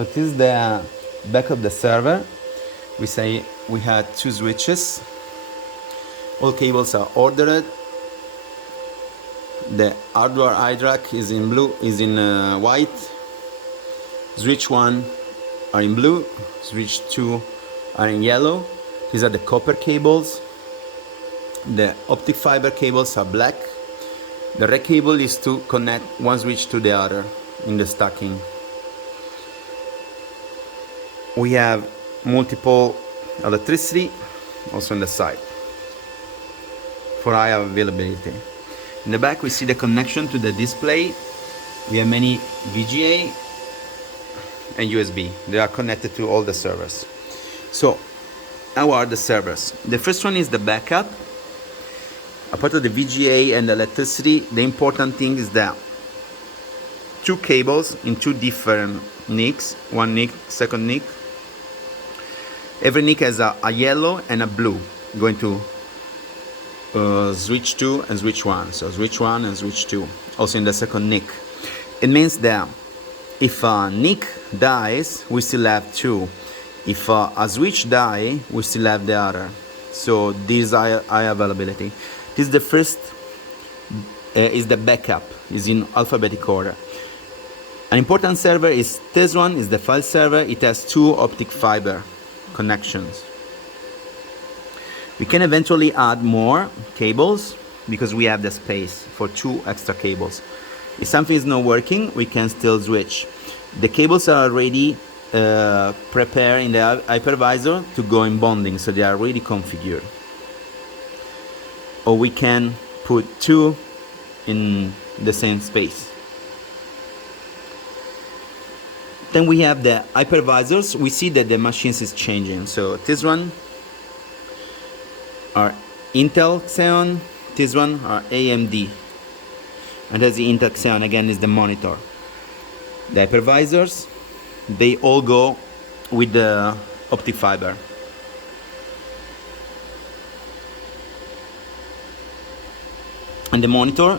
So this is the back of the server. We say we had 2 switches. All cables are ordered. The hardware iDRAC is in blue, is in white. Switch 1 are in blue. Switch 2 are in yellow. These are the copper cables. The optic fiber cables are black. The red cable is to connect one switch to the other in the stacking. We have multiple electricity also on the side for high availability. In the back we see the connection to the display. We have many VGA and USB. They are connected to all the servers. So how are the servers? The first one is the backup. Apart of the VGA and the electricity, the important thing is that 2 cables in 2 different NICs, one NIC, second NIC. Every NIC has a yellow and a blue going to switch 2 and switch 1. So switch 1 and switch 2, also in the second NIC. It means that if a NIC dies, we still have 2. If a switch dies, we still have the other. So this is high availability. This is the first, is the backup, is in alphabetic order. An important server is this one, is the file server. It has 2 optic fiber connections. We can eventually add more cables because we have the space for 2 extra cables. If something is not working, we can still switch. The cables are already prepared in the hypervisor to go in bonding, so they are already configured. Or we can put 2 in the same space. Then we have the hypervisors. We see that the machines is changing. So this one are Intel Xeon, this one are AMD. And that's the Intel Xeon, again, is the monitor. The hypervisors, they all go with the optic fiber. And the monitor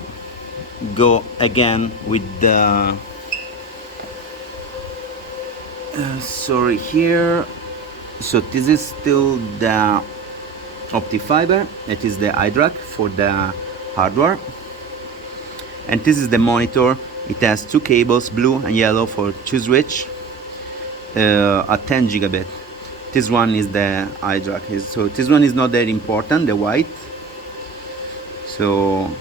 go again with the sorry, here. So this is still the optic fiber. It is the iDRAC for the hardware. And this is the monitor. It has 2 cables, blue and yellow, for 2 switch at 10 gigabit. This one is the iDRAC. So this one is not that important, the white. So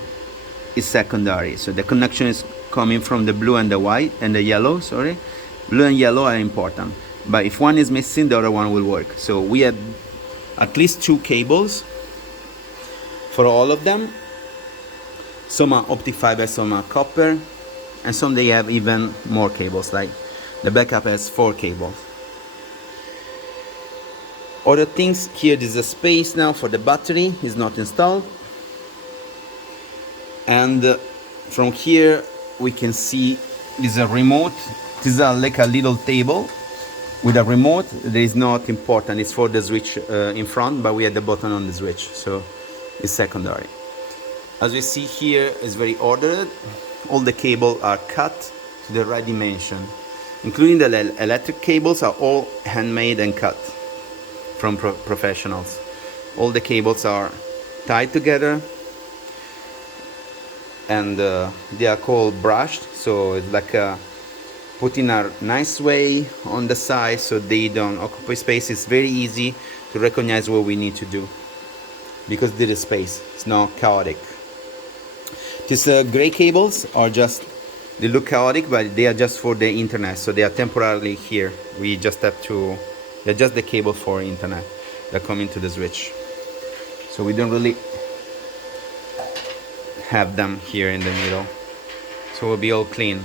it's secondary. So the connection is coming from the blue and the white and the yellow, sorry. Blue and yellow are important. But if one is missing, the other one will work. So we have at least 2 cables for all of them. Some are optic fiber, some are copper, and some they have even more cables, like the backup has 4 cables. Other things, here there's a space now for the battery, is not installed. And from here we can see there's a remote. This is like a little table with a remote. That is not important, it's for the switch in front, but we have the button on the switch, so it's secondary. As we see here, it's very ordered. All the cables are cut to the right dimension, including the electric cables are all handmade and cut from professionals. All the cables are tied together, and they are called brushed, so it's like put in a nice way on the side so they don't occupy space. It's very easy to recognize what we need to do because there is space, it's not chaotic. These gray cables are just, they look chaotic, but they are just for the internet, so they are temporarily here. We just have to, they're just the cable for internet that come into the switch, so we don't really have them here in the middle, so we'll be all clean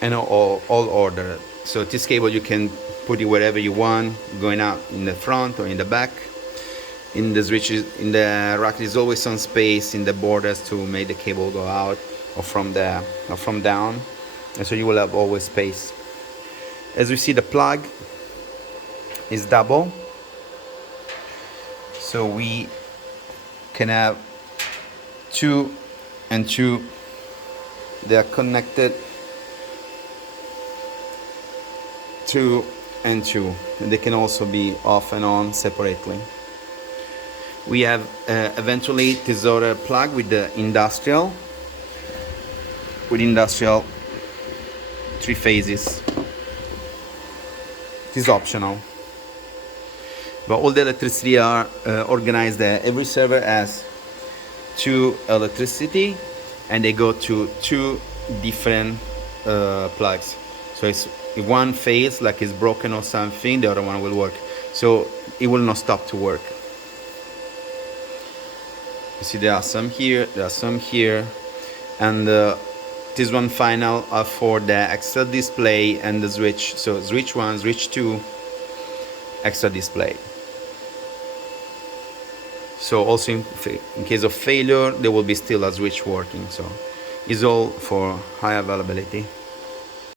and all ordered. So this cable you can put it wherever you want, going out in the front or in the back. In the switches, in the rack, there's always some space in the borders to make the cable go out or from down, and so you will have always space. As we see, the plug is double, so we can have 2 and 2. They are connected 2 and 2, and they can also be off and on separately. We have eventually this other plug with the industrial 3 phases. It is optional, but all the electricity are organized there. Every server has 2 electricity, and they go to 2 different plugs. So if one fails, like it's broken or something, the other one will work. So it will not stop to work. You see there are some here, there are some here, and this one final for the extra display and the switch. So switch 1, switch 2, extra display. So also in case of failure, there will be still a switch working. So it's all for high availability.